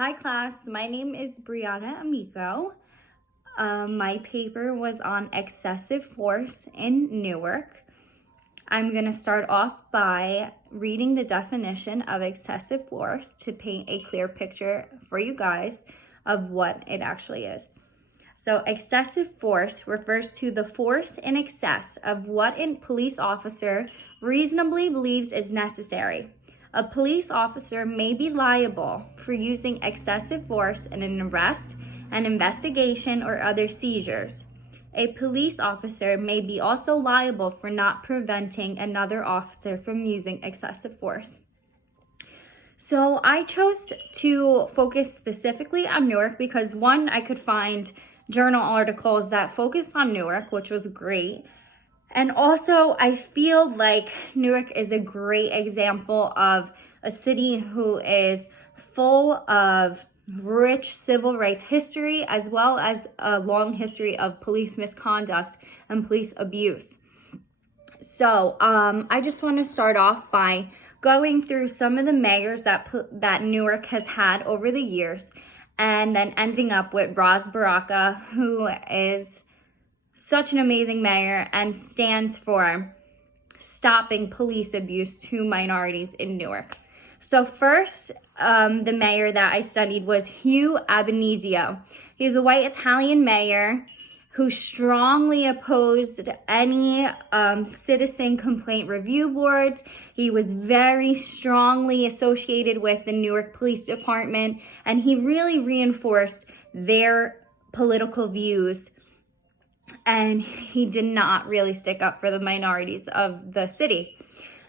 Hi class, my name is Brianna Amico. My paper was on excessive force in Newark. I'm gonna start off by reading the definition of excessive force to paint a clear picture for you guys of what it actually is. So excessive force refers to the force in excess of what a police officer reasonably believes is necessary. A police officer may be liable for using excessive force in an arrest, an investigation, or other seizures. A police officer may be also liable for not preventing another officer from using excessive force. So I chose to focus specifically on Newark because one, I could find journal articles that focused on Newark, which was great. And also, I feel like Newark is a great example of a city who is full of rich civil rights history, as well as a long history of police misconduct and police abuse. So I just want to start off by going through some of the mayors that Newark has had over the years, and then ending up with Ras Baraka, who is such an amazing mayor and stands for stopping police abuse to minorities in Newark. So first, the mayor that I studied was Hugh Abbonizio. He's a white Italian mayor who strongly opposed any citizen complaint review boards. He was very strongly associated with the Newark Police Department, and he really reinforced their political views, and he did not really stick up for the minorities of the city.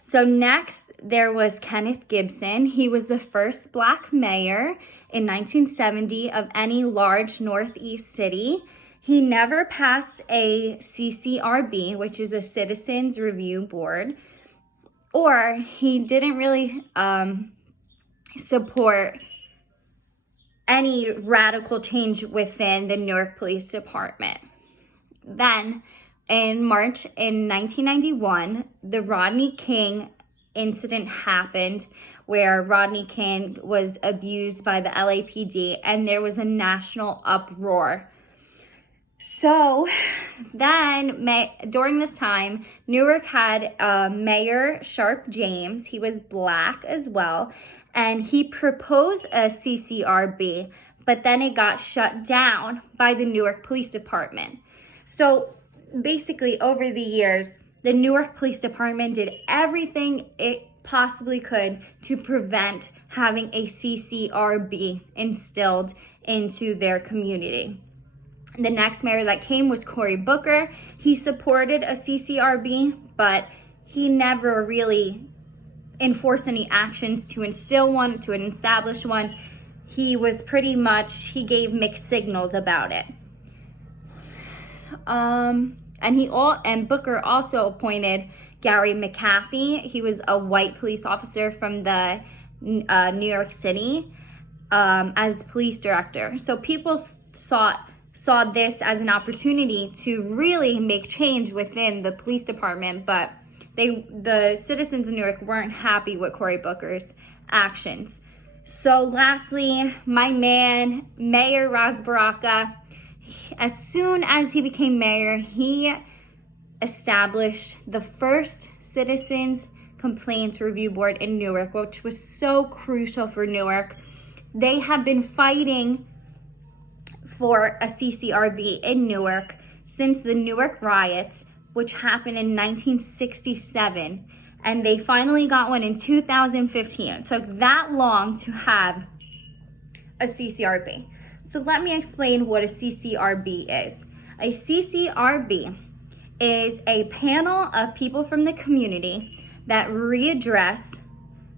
So next, there was Kenneth Gibson. He was the first Black mayor in 1970 of any large Northeast city. He never passed a CCRB, which is a Citizens Review Board, or he didn't really support any radical change within the Newark Police Department. Then, in March in 1991, the Rodney King incident happened where Rodney King was abused by the LAPD, and there was a national uproar. So then, during this time, Newark had Mayor Sharp James. He was Black as well, and he proposed a CCRB, but then it got shut down by the Newark Police Department. So basically, over the years, the Newark Police Department did everything it possibly could to prevent having a CCRB instilled into their community. The next mayor that came was Cory Booker. He supported a CCRB, but he never really enforced any actions to instill one, to establish one. He gave mixed signals about it. And Booker also appointed Gary McAfee. He was a white police officer from the New York City as police director. So people saw this as an opportunity to really make change within the police department, but the citizens of Newark weren't happy with Cory Booker's actions. So lastly, my man, Mayor Ras Baraka, as soon as he became mayor, he established the first Citizens Complaints Review Board in Newark, which was so crucial for Newark. They have been fighting for a CCRB in Newark since the Newark riots, which happened in 1967, and they finally got one in 2015. It took that long to have a CCRB. So let me explain what a CCRB is. A CCRB is a panel of people from the community that readdress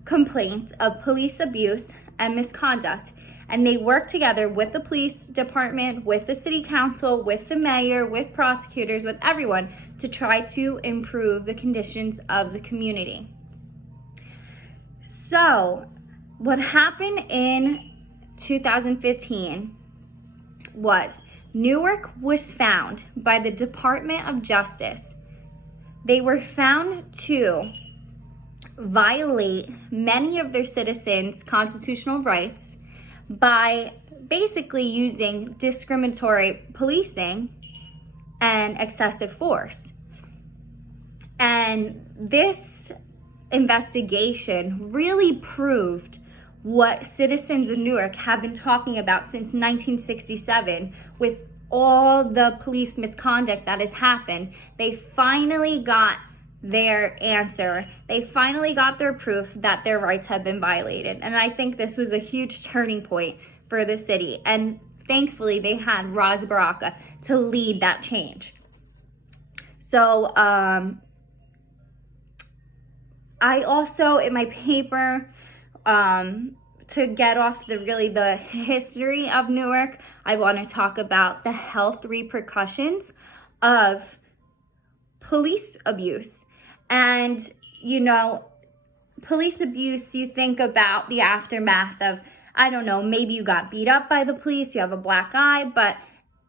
complaints of police abuse and misconduct. And they work together with the police department, with the city council, with the mayor, with prosecutors, with everyone to try to improve the conditions of the community. So what happened in 2015 was Newark was found by the Department of Justice. They were found to violate many of their citizens' constitutional rights by basically using discriminatory policing and excessive force. And this investigation really proved what citizens of Newark have been talking about since 1967 with all the police misconduct that has happened. They finally got their answer. They finally got their proof that their rights have been violated. And I think this was a huge turning point for the city. And thankfully, they had Ras Baraka to lead that change. So I also, in my paper, to get off the history of Newark, I want to talk about the health repercussions of police abuse. And, you know, police abuse, you think about the aftermath of, I don't know, maybe you got beat up by the police, you have a black eye, but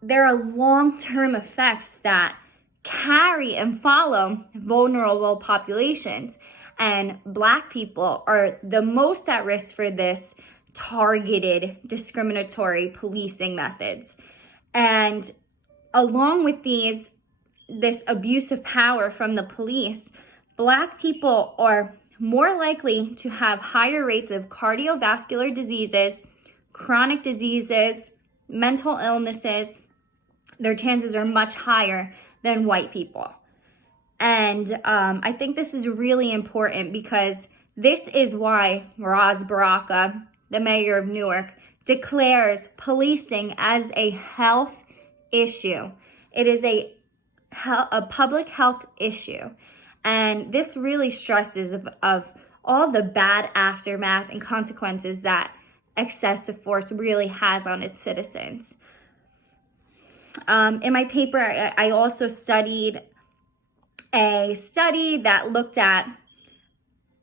there are long-term effects that carry and follow vulnerable populations. And Black people are the most at risk for this targeted discriminatory policing methods. And along with this abuse of power from the police, Black people are more likely to have higher rates of cardiovascular diseases, chronic diseases, mental illnesses. Their chances are much higher than white people. And I think this is really important because this is why Ras Baraka, the mayor of Newark, declares policing as a health issue. It is a public health issue. And this really stresses of all the bad aftermath and consequences that excessive force really has on its citizens. In my paper, I also studied a study that looked at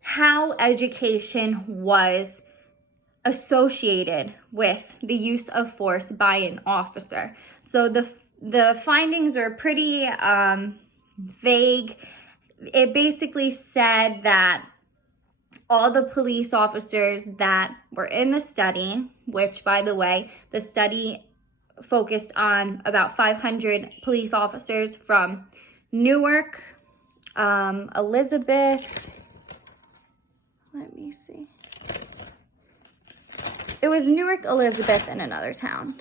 how education was associated with the use of force by an officer. So the findings are pretty vague. It basically said that all the police officers that were in the study, which, by the way, the study focused on about 500 police officers from Newark, Elizabeth, let me see. It was Newark, Elizabeth, and another town.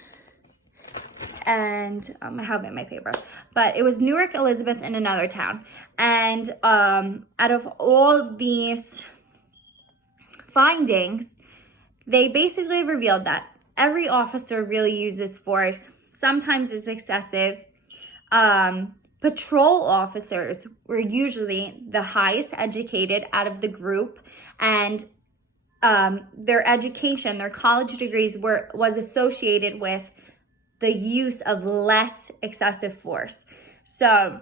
And I have it in my paper. But it was Newark, Elizabeth, and another town. And out of all these findings, they basically revealed that every officer really uses force. Sometimes it's excessive. Patrol officers were usually the highest educated out of the group, and their education, their college degrees was associated with the use of less excessive force. So,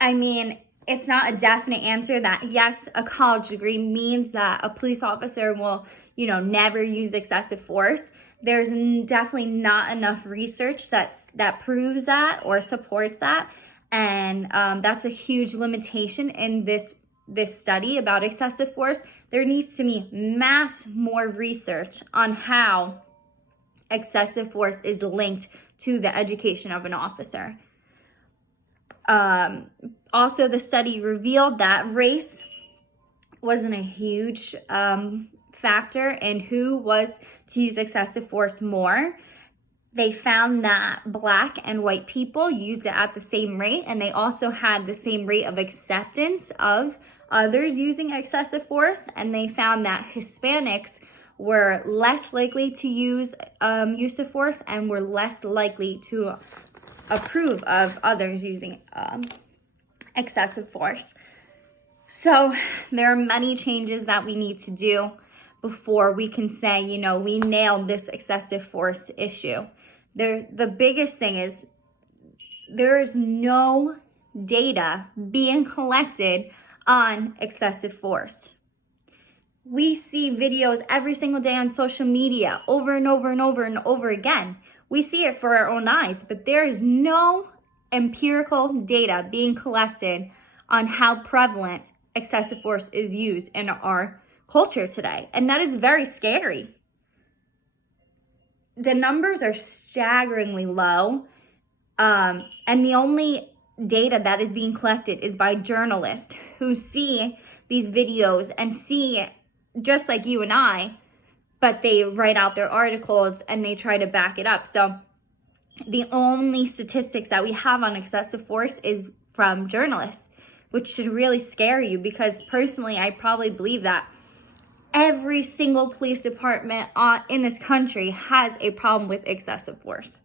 I mean, it's not a definite answer that yes, a college degree means that a police officer will, never use excessive force. There's definitely not enough research that proves that or supports that. And that's a huge limitation in this study about excessive force. There needs to be more research on how excessive force is linked to the education of an officer. Also, the study revealed that race wasn't a huge factor in who was to use excessive force more. They found that Black and white people used it at the same rate, and they also had the same rate of acceptance of others using excessive force. And they found that Hispanics were less likely to use use of force and were less likely to approve of others using excessive force. So there are many changes that we need to do before we can say, we nailed this excessive force issue. The biggest thing is there is no data being collected on excessive force. We see videos every single day on social media over and over and over and over again. We see it for our own eyes, but there is no empirical data being collected on how prevalent excessive force is used in our culture today. And that is very scary. the numbers are staggeringly low. And the only data that is being collected is by journalists who see these videos and see, just like you and I, but they write out their articles and they try to back it up. So the only statistics that we have on excessive force is from journalists, which should really scare you, because personally, I probably believe that every single police department in this country has a problem with excessive force.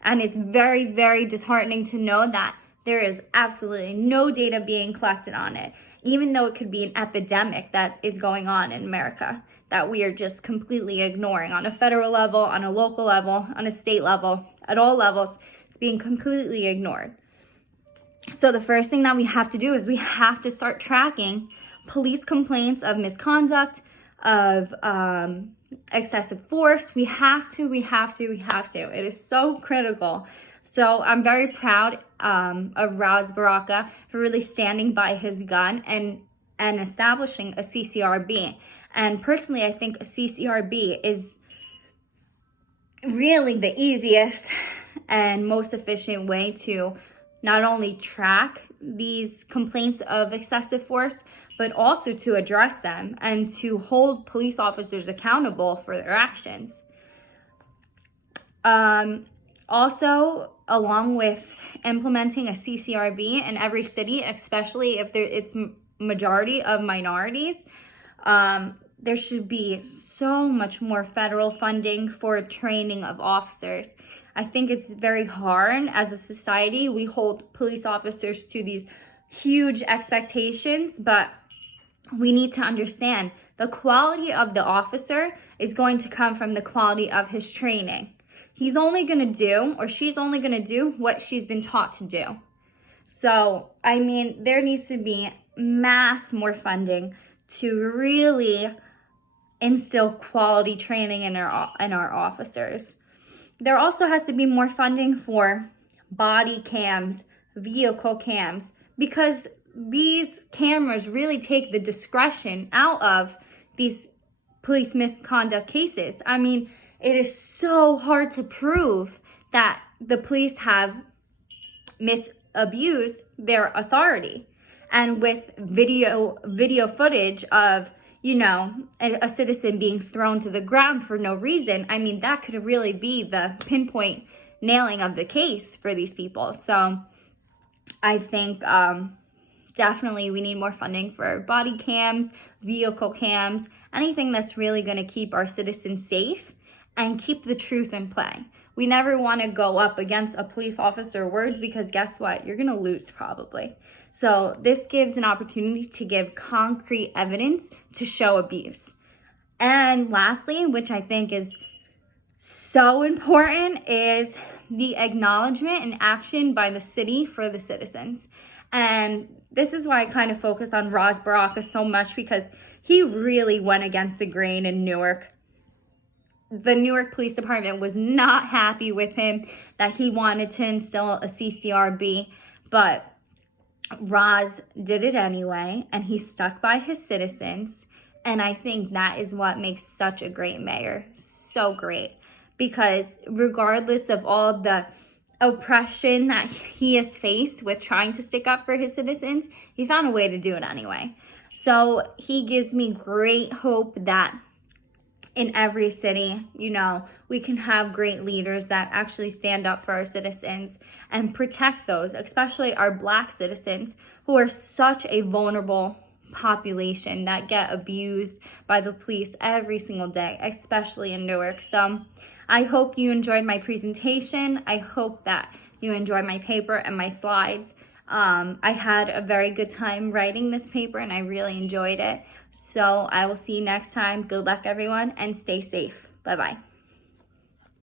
And it's very, very disheartening to know that there is absolutely no data being collected on it, even though it could be an epidemic that is going on in America that we are just completely ignoring on a federal level, on a local level, on a state level, at all levels. It's being completely ignored. So the first thing that we have to do is we have to start tracking police complaints of misconduct, of excessive force. We have to. It is so critical. So I'm very proud of Raz Baraka for really standing by his gun and establishing a CCRB. And personally, I think a CCRB is really the easiest and most efficient way to not only track these complaints of excessive force, but also to address them and to hold police officers accountable for their actions. Also, along with implementing a CCRB in every city, especially if it's majority of minorities, there should be so much more federal funding for training of officers. I think it's very hard as a society. We hold police officers to these huge expectations, but we need to understand the quality of the officer is going to come from the quality of his training. He's only going to do, or she's only going to do, what she's been taught to do. So, I mean, there needs to be more funding to really instill quality training in our officers. There also has to be more funding for body cams, vehicle cams, because these cameras really take the discretion out of these police misconduct cases. I mean, it is so hard to prove that the police have misused their authority. And with video footage of, a citizen being thrown to the ground for no reason, I mean, that could really be the pinpoint nailing of the case for these people. So I think definitely we need more funding for body cams, vehicle cams, anything that's really going to keep our citizens safe and keep the truth in play. We never want to go up against a police officer's words, because guess what? You're going to lose probably. So this gives an opportunity to give concrete evidence to show abuse. And lastly, which I think is so important, is the acknowledgement and action by the city for the citizens. And this is why I kind of focused on Raz Baraka so much, because he really went against the grain in Newark. The Newark Police Department was not happy with him, that he wanted to instill a CCRB, but Raz did it anyway, and he stuck by his citizens. And I think that is what makes such a great mayor so great, because regardless of all the oppression that he has faced with trying to stick up for his citizens, he found a way to do it anyway. So he gives me great hope that in every city, we can have great leaders that actually stand up for our citizens and protect those, especially our Black citizens, who are such a vulnerable population that get abused by the police every single day, especially in Newark. So I hope you enjoyed my presentation. I hope that you enjoyed my paper and my slides. I had a very good time writing this paper, and I really enjoyed it. So I will see you next time. Good luck, everyone, and stay safe. Bye-bye.